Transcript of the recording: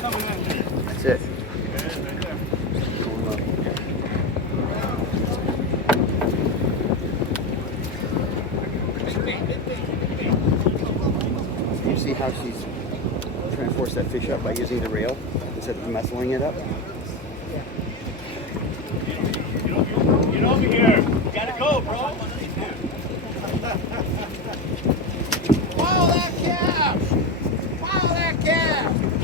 That's it. You see how she's trying to force that fish up by using the reel instead of muscling it up? Get over here. You gotta go, bro. Follow that calf. Follow that calf.